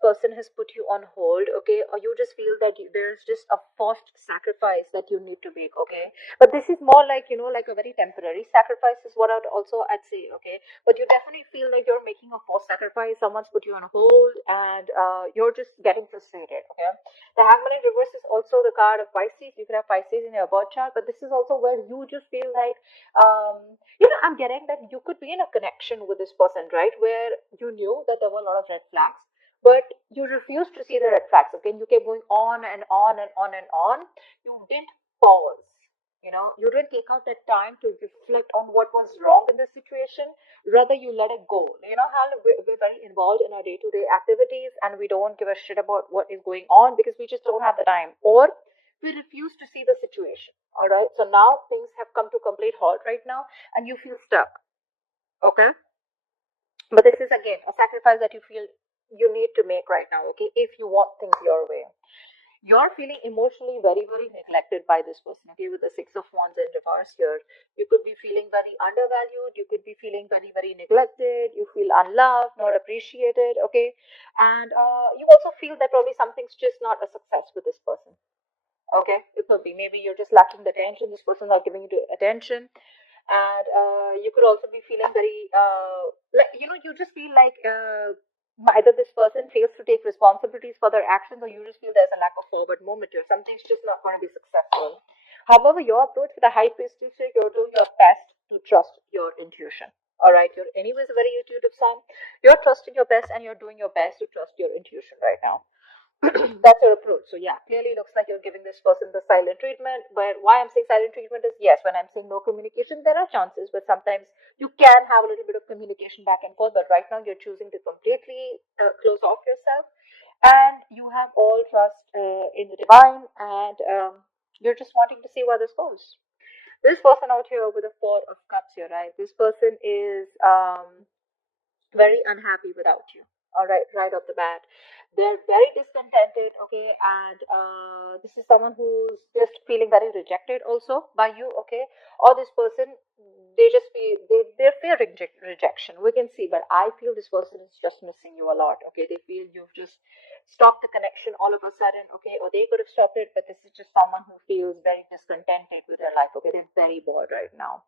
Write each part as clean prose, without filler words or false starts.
person has put you on hold, okay, or you just feel that there's just a forced sacrifice that you need to make, okay. But this is more like, like a very temporary sacrifice is what I'd say, okay. But you definitely feel like you're making a forced sacrifice. Someone's put you on hold, and you're just getting frustrated, okay. The Hangman in reverse is also the card of Pisces. You could have Pisces in your birth chart, but this is also where you just feel like, I'm getting that you could be in a connection with this person, right? Where you knew that there were a lot of red flags, but you refused to see the red flags, okay? You kept going on and on and on and on. You didn't pause. You didn't take out that time to reflect on what was wrong in the situation. Rather, you let it go. How we're very involved in our day-to-day activities, and we don't give a shit about what is going on because we just don't have the time, or we refuse to see the situation. All right. So now things have come to complete halt right now, and you feel stuck. Okay. But this is again a sacrifice that you feel you need to make right now. Okay. If you want things your way, you're feeling emotionally very, very neglected by this person. Okay, with the Six of Wands in reverse here, you could be feeling very undervalued. You could be feeling very, very neglected. You feel unloved, not appreciated. Okay, and you also feel that probably something's just not a success with this person. Okay, it could be maybe you're just lacking the attention. This person's not giving you the attention, and you could also be feeling very like you just feel like either this person fails to take responsibilities for their actions, or you just feel there's a lack of forward movement here. Something's just not going to be successful. However, your approach with the high priestess here, you're doing your best to trust your intuition. All right, you're anyways a very intuitive sign. You're trusting your best, and you're doing your best to trust your intuition right now. That's your approach. So yeah, clearly looks like you're giving this person the silent treatment. But why I'm saying silent treatment is, yes, when I'm saying no communication, there are chances, but sometimes you can have a little bit of communication back and forth. But right now you're choosing to completely close off yourself, and you have all trust in the divine, and you're just wanting to see where this goes. This person out here with the Four of Cups here, right? This person is very unhappy without you. All right, right off the bat, they're very discontented. Okay, and this is someone who's just feeling very rejected also by you. Okay, or this person, they just feel they're fearing rejection. We can see, but I feel this person is just missing you a lot. Okay, they feel you've just stopped the connection all of a sudden. Okay, or they could have stopped it, but this is just someone who feels very discontented with their life. Okay, they're very bored right now,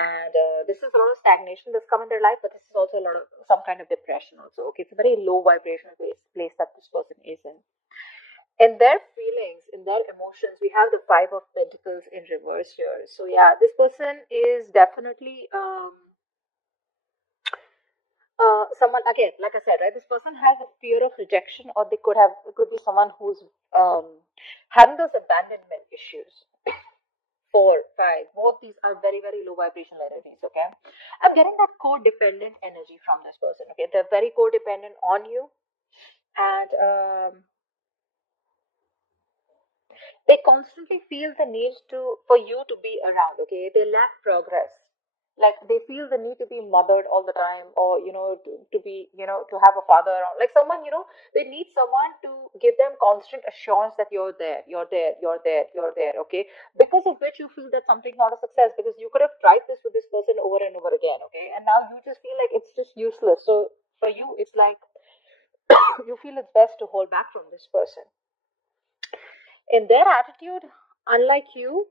and this is a lot of stagnation that's come in their life, but this is also a lot of some kind of depression also. Okay, it's a very low vibrational place that this person is in their feelings, in their emotions. We have the Five of Pentacles in reverse here. So yeah, this person is definitely someone, again, like I said, right, this person has a fear of rejection, or it could be someone who's having those abandonment issues. Four, five, both these are very, very low vibrational energies. Okay, I'm getting that codependent energy from this person. Okay, they're very codependent on you, and they constantly feel the need for you to be around. Okay, they lack progress. Like they feel the need to be mothered all the time, or to be, to have a father around, like someone, they need someone to give them constant assurance that you're there, you're there, you're there, you're there. Okay, because of which you feel that something's not a success, because you could have tried this with this person over and over again. Okay, and now you just feel like it's just useless. So for you, it's like you feel it's best to hold back from this person. In their attitude, unlike you,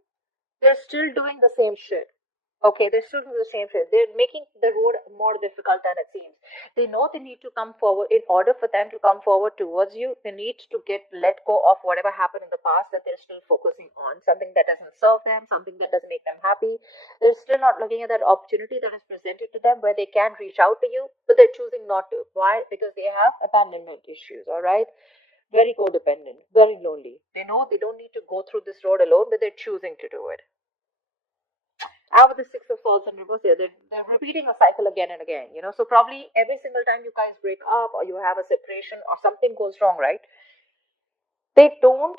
they're still doing the same shit. Okay, they're still doing the same shit. They're making the road more difficult than it seems. They know they need to come forward. In order for them to come forward towards you, they need to get let go of whatever happened in the past that they're still focusing on. Something that doesn't serve them, something that doesn't make them happy. They're still not looking at that opportunity that is presented to them where they can reach out to you, but they're choosing not to. Why? Because they have abandonment issues, all right? Very codependent, very lonely. They know they don't need to go through this road alone, but they're choosing to do it. Out with the Six of Swords in reverse here, they're repeating a cycle again and again, So probably every single time you guys break up, or you have a separation, or something goes wrong, right? They don't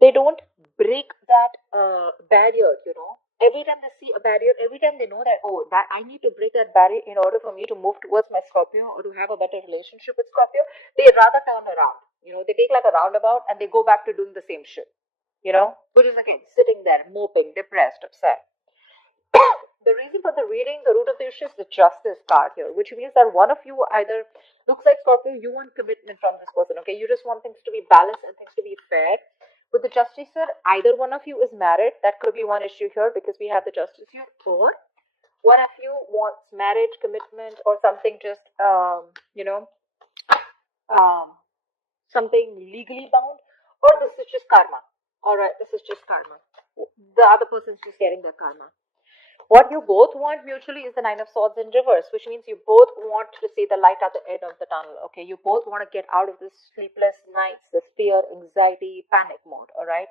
they don't break that barrier. Every time they see a barrier, every time they know that, oh, that I need to break that barrier in order for me to move towards my Scorpio, or to have a better relationship with Scorpio, they rather turn around. They take like a roundabout, and they go back to doing the same shit. Which is again sitting there moping, depressed, upset. The reason for the reading, the root of the issue is the justice card here, which means that one of you either looks like Scorpio, you want commitment from this person, okay? You just want things to be balanced and things to be fair. With the justice here, either one of you is married. That could be one issue here because we have the justice here. Or one of you wants marriage, commitment, or something just, um, something legally bound. Or this is just karma. All right, this is just karma. The other person's just getting their karma. What you both want mutually is the Nine of Swords in reverse, which means you both want to see the light at the end of the tunnel. Okay, you both want to get out of this sleepless nights, this fear, anxiety, panic mode. All right.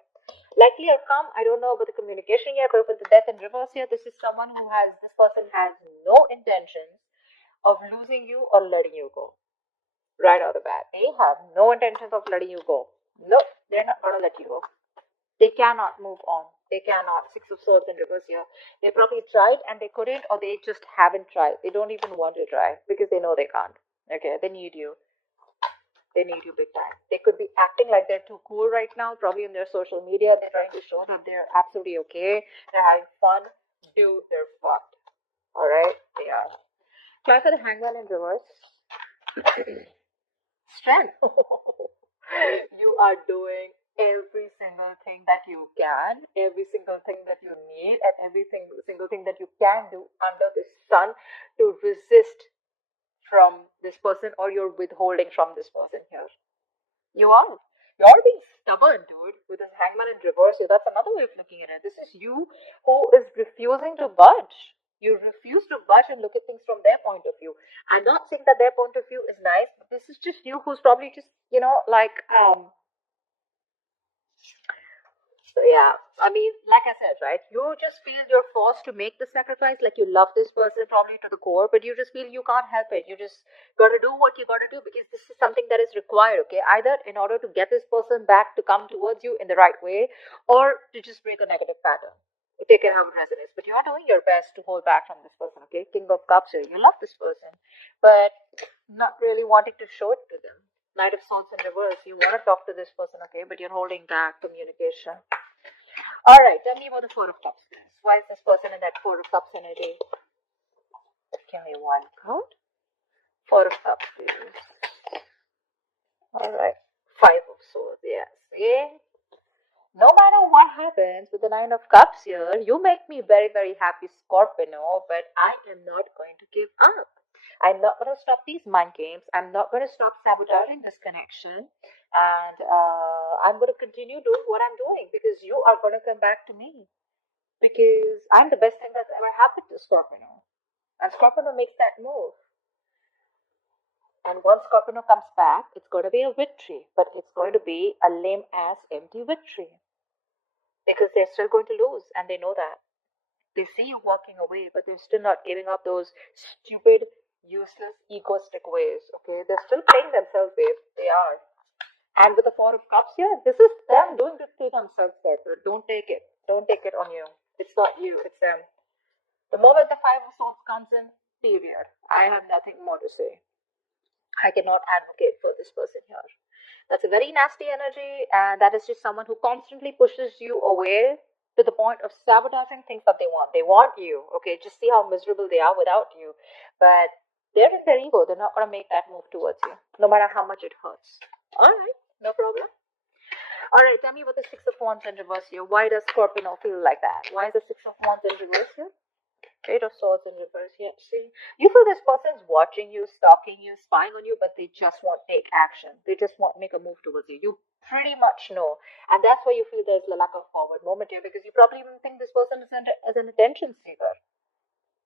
Likely outcome, I don't know about the communication yet, but with the death in reverse here, this is someone who has, this person has no intentions of losing you or letting you go. Right out of the bat. They have no intentions of letting you go. No, they're not going to let you go. They cannot move on. They cannot. Six of Swords in reverse here. They probably tried and they couldn't, or they just haven't tried. They don't even want to try because they know they can't. Okay, they need you. They need you big time. They could be acting like they're too cool right now, probably in their social media. They're trying to show that they're absolutely okay. They're having fun. Dude, they're fucked. Alright? They are. Try for the Hangman in reverse. Strength. You are doing every single thing that you can, every single thing that you need, and single thing that you can do under the sun to resist from this person, or you're withholding from this person here. You are. You're being stubborn, dude, with this hangman in reverse. So that's another way of looking at it. This is you who is refusing to budge. You refuse to budge and look at things from their point of view. I'm not saying that their point of view is nice, but this is just you who's probably just, so yeah, I mean, like I said, right? You just feel you're forced to make the sacrifice, like you love this person probably to the core, but you just feel you can't help it. You just gotta do what you gotta do because this is something that is required, okay? Either in order to get this person back to come towards you in the right way, or to just break a negative pattern. You take it how it resonates. But you are doing your best to hold back from this person, okay? King of Cups here. You love this person, but not really wanting to show it to them. Knight of Swords in reverse. You want to talk to this person, okay? But you're holding back communication. All right, tell me about the Four of Cups. Why is this person in that Four of Cups energy? Give me one card. Four of Cups, please. All right, Five of Swords. Yes. Yeah. No matter what happens with the Nine of Cups here, you make me very, very happy, Scorpio. But I am not going to give up. I'm not going to stop these mind games. I'm not going to stop sabotaging this connection. And I'm going to continue doing what I'm doing because you are going to come back to me. Because I'm the best thing that's ever happened to Scorpio. And Scorpio makes that move. And once Scorpio comes back, it's going to be a victory. But it's going to be a lame ass empty victory. Because they're still going to lose and they know that. They see you walking away, but they're still not giving up those stupid, useless, egoistic ways. Okay? They're still playing themselves, babe. They are. And with the Four of Cups here, this is them doing this to themselves, Scorpio. Don't take it. Don't take it on you. It's not you, it's them. The moment the Five of Swords comes in, period. I have nothing more to say. I cannot advocate for this person here. That's a very nasty energy, and that is just someone who constantly pushes you away to the point of sabotaging things that they want. They want you, okay? Just see how miserable they are without you. But they're in their ego. They're not going to make that move towards you, no matter how much it hurts. All right, no problem. All right, tell me about the Six of Wands in reverse here. Why does Scorpio feel like that? Why is the Six of Wands in reverse here? Eight of Swords in reverse. Yeah, see, you feel this person's watching you, stalking you, spying on you, but they just won't take action. They just won't make a move towards you. You pretty much know, and that's why you feel there's a lack of forward moment here because you probably even think this person is an attention seeker.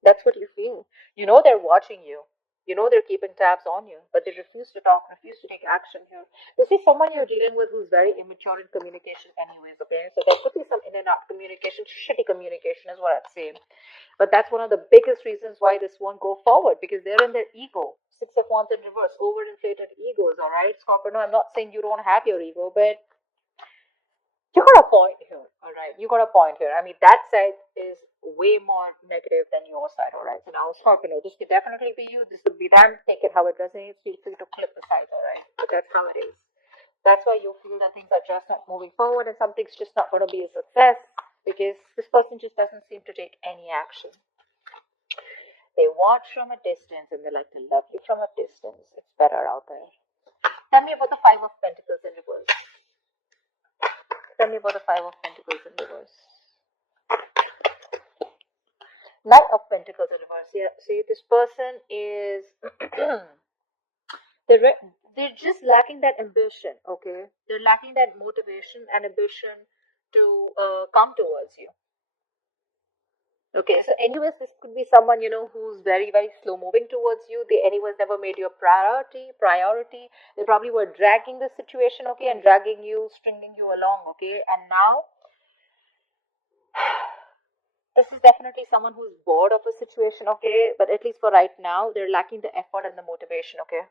That's what you feel. You know they're watching you. You know they're keeping tabs on you, but they refuse to talk, refuse to take action here. This is someone you're dealing with who's very immature in communication anyways, okay? So there could be some in and out communication, shitty communication is what I'd say. But that's one of the biggest reasons why this won't go forward because they're in their ego. Six of Wands in reverse, overinflated egos, all right? Scorpio, no, I'm not saying you don't have your ego, but you got a point here, all right? You got a point here. I mean, that side is way more negative than your side, all right? So now, Scorpio, this could definitely be you. This could be them. Take it how it resonates. Feel free to clip the sides, all right? But that's how it is. That's why you feel that things are just not moving forward and something's just not going to be a success because this person just doesn't seem to take any action. watch from a distance and they like to love you from a distance. It's better out there. Tell me about the Five of Pentacles in reverse. Tell me about the Five of Pentacles in reverse. Knight of Pentacles in reverse. Yeah, see, this person is they're just lacking that ambition. Okay, they're lacking that motivation and ambition to come towards you. Okay, so anyways, this could be someone, who's very, very slow moving towards you. They anyways never made you a priority. They probably were dragging the situation, okay, and dragging you, stringing you along, okay. And now, this is definitely someone who's bored of a situation, okay. But at least for right now, they're lacking the effort and the motivation, okay.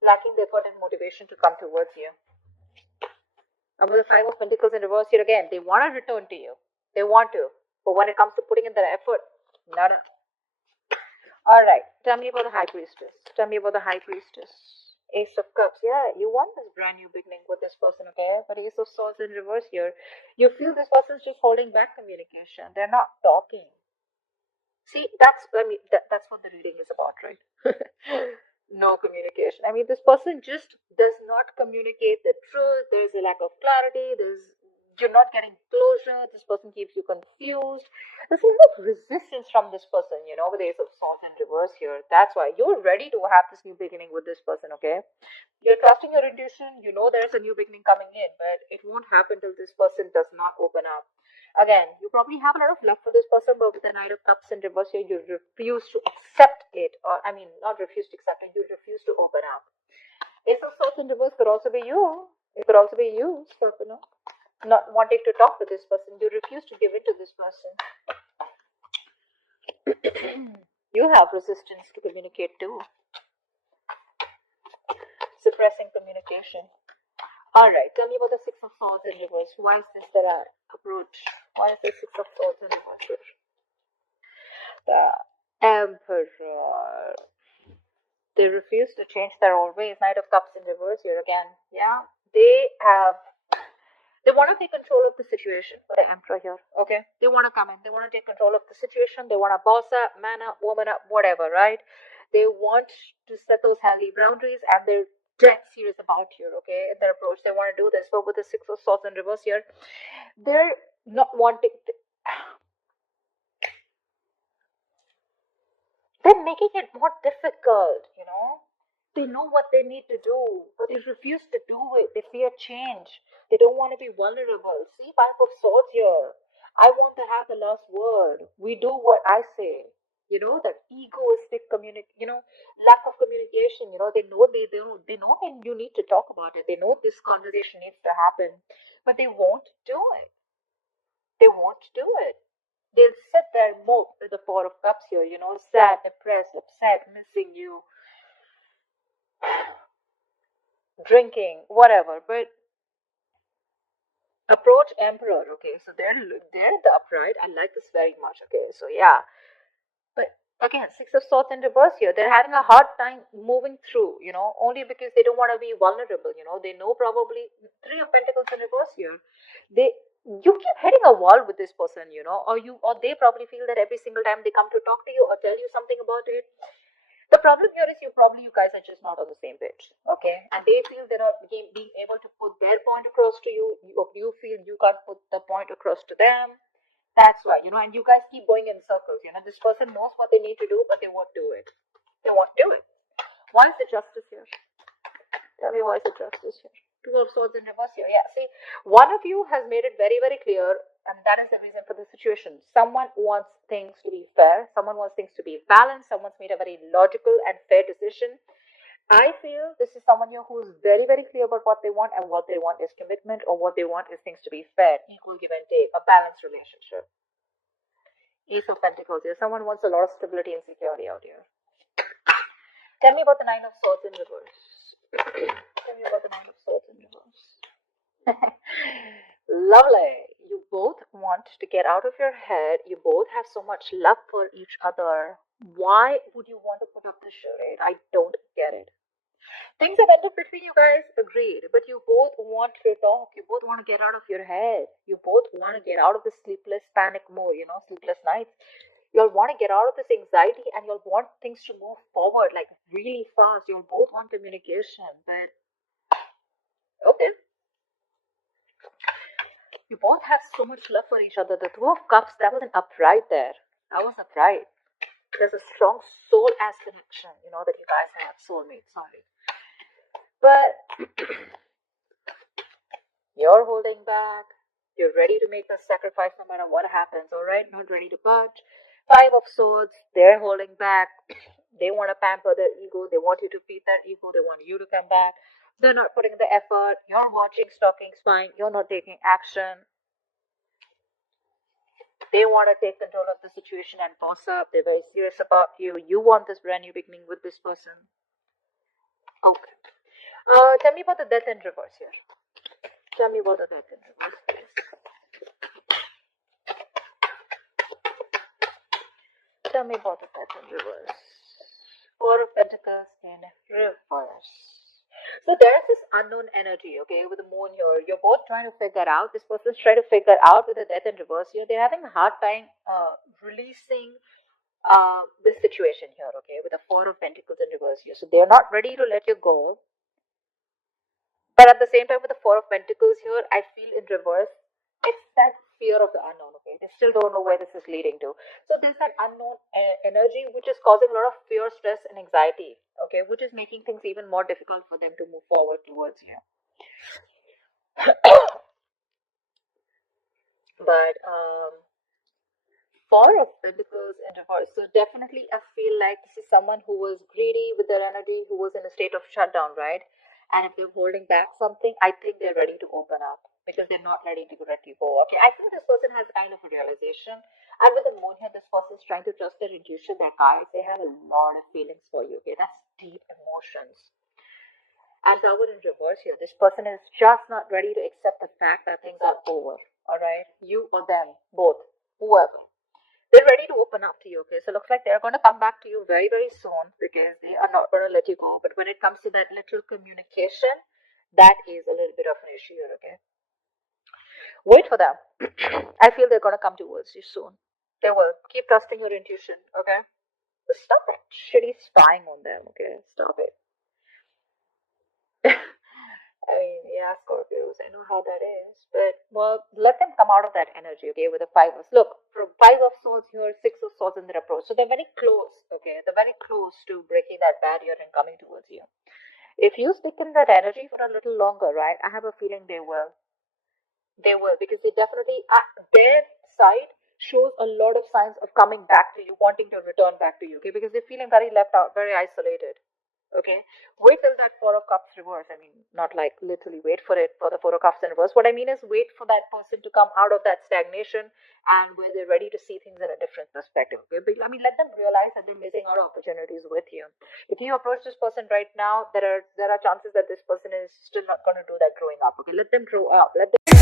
Lacking the effort and motivation to come towards you. And with the Five of Pentacles in reverse here again, they want to return to you. They want to. But when it comes to putting in their effort, none. Alright, tell me about the High Priestess. Tell me about the High Priestess. Ace of Cups. Yeah, you want this brand new beginning with this person, okay? But Ace of Swords in reverse here. You feel this person's just holding back communication. They're not talking. See, that's what the reading is about, right? No communication. I mean, this person just does not communicate the truth. There's a lack of clarity. You're not getting closure. This person keeps you confused. There's a lot of resistance from this person, with the Ace of Swords in reverse here. That's why you're ready to have this new beginning with this person, okay? You're trusting your intuition. You know there's a new beginning coming in, but it won't happen till this person does not open up. Again, you probably have a lot of love for this person, but with the Knight of Cups in reverse here, you refuse to accept it. Or, I mean, not refuse to accept it, you refuse to open up. Ace of Swords in reverse could also be you. It could also be you, Scorpio. Not wanting to talk to this person. You refuse to give in to this person. You have resistance to communicate too. Suppressing communication. Alright, tell me about the Six of Swords in reverse. Why is this their approach? Why is the Six of Swords in reverse here? The Emperor. They refuse to change their old ways. Knight of Cups in reverse here again. Yeah, they want to take control of the situation for the Emperor here, okay? They want to come in. They want to take control of the situation. They want to boss up, man up, woman up, whatever, right? They want to set those healthy boundaries, and they're dead serious about here, okay? In their approach, they want to do this. But with the Six of Swords in reverse here, they're not wanting to, they're making it more difficult, They know what they need to do, but they refuse to do it. They fear change. They don't want to be vulnerable. See, Five of Swords here. I want to have the last word. We do what I say. That egoistic lack of communication. They know you need to talk about it. They know this conversation needs to happen, but they won't do it. They won't do it. They'll sit there and mope with the Four of Cups here. Sad, depressed, upset, missing you, drinking, whatever. But approach Emperor, okay, so they're the upright. I like this very much, okay, so yeah. But again, Six of Swords in reverse here, they're having a hard time moving through, only because they don't want to be vulnerable. They know probably Three of Pentacles in reverse here. You keep hitting a wall with this person, or they probably feel that every single time they come to talk to you or tell you something about it, the problem here is you guys are just not on the same page, okay? And they feel they're not being able to put their point across to you, or you feel you can't put the point across to them. That's why, and you guys keep going in circles. This person knows what they need to do, but they won't do it. They won't do it. Why is the Justice here? Tell me, why is the Justice here? Two of Swords in reverse here. Yeah, see, one of you has made it very, very clear, and that is the reason for the situation. Someone wants things to be fair. Someone wants things to be balanced. Someone's made a very logical and fair decision. I feel this is someone here who's very, very clear about what they want, and what they want is commitment, or what they want is things to be fair, equal give and take, a balanced relationship. Ace of Pentacles here. Someone wants a lot of stability and security out here. Tell me about the Nine of Swords in reverse. Tell me about the Nine of Swords in reverse. Lovely. You both want to get out of your head. You both have so much love for each other. Why would you want to put up this charade? I don't get it. Things have ended between you guys, agreed. But you both want to talk. You both want to get out of your head. You both want to get out of the sleepless panic mode, sleepless nights. You'll want to get out of this anxiety and you'll want things to move forward like really fast. You'll both want communication, but okay. You both have so much love for each other. The Two of Cups, that was an upright there. That was upright. There's a strong soul as connection, that you guys have. Soulmate, sorry. But you're holding back. You're ready to make the sacrifice no matter what happens, alright? Not ready to budge. Five of Swords, they're holding back. They want to pamper their ego. They want you to feed their ego. They want you to come back. They're not putting the effort. You're watching, stalking, spying. You're not taking action. They want to take control of the situation and boss up. They're very serious about you. You want this brand new beginning with this person. Okay. Tell me about the death in reverse here. Tell me about the death in reverse, please. Tell me about the death in reverse. Four of Pentacles in reverse. So there's this unknown energy, okay, with the moon here. You're both trying to figure out. This person's trying to figure out with the death in reverse here. They're having a hard time releasing this situation here, okay, with the Four of Pentacles in reverse here. So they're not ready to let you go. But at the same time, with the Four of Pentacles here, I feel in reverse, it's that fear of the unknown, okay? They still don't know where this is leading to. So there's that unknown energy which is causing a lot of fear, stress, and anxiety, okay? Which is making things even more difficult for them to move forward towards you. But Four of Pentacles in reverse. So definitely I feel like this is someone who was greedy with their energy, who was in a state of shutdown, right? And if they're holding back something, I think they're ready to open up because they're not ready to let you go. Okay, I think this person has kind of a realization. And with the moon here, this person is trying to trust their intuition, their guides. They have a lot of feelings for you. Okay, that's deep emotions. And Tower in reverse here, this person is just not ready to accept the fact that things are over. All right, you or them, both, whoever. They're ready to open up to you, okay? So it looks like they're going to come back to you very, very soon because they are not going to let you go. But when it comes to that literal communication, that is a little bit of an issue, okay? Wait for them. I feel they're going to come towards you soon. They will. Keep trusting your intuition, okay? But stop that shitty spying on them, okay? Stop it. I mean, yeah, Scorpios, I know how that is. But, well, let them come out of that energy, okay, with the Five of... Look, from Five of Swords here, Six of Swords in their approach. So they're very close, okay? They're very close to breaking that barrier and coming towards you. If you stick in that energy for a little longer, right, I have a feeling they will. They will, because they definitely... their side shows a lot of signs of coming back to you, wanting to return back to you, okay? Because they're feeling very left out, very isolated. Okay, wait till that Four of Cups reverse. I mean, not like literally wait for it for the Four of Cups in reverse. What I mean is wait for that person to come out of that stagnation and where they're ready to see things in a different perspective. Okay, but, I mean, let them realize that they're missing out opportunities with you. If you approach this person right now, there are chances that this person is still not going to do that growing up. Okay, let them grow up. Let them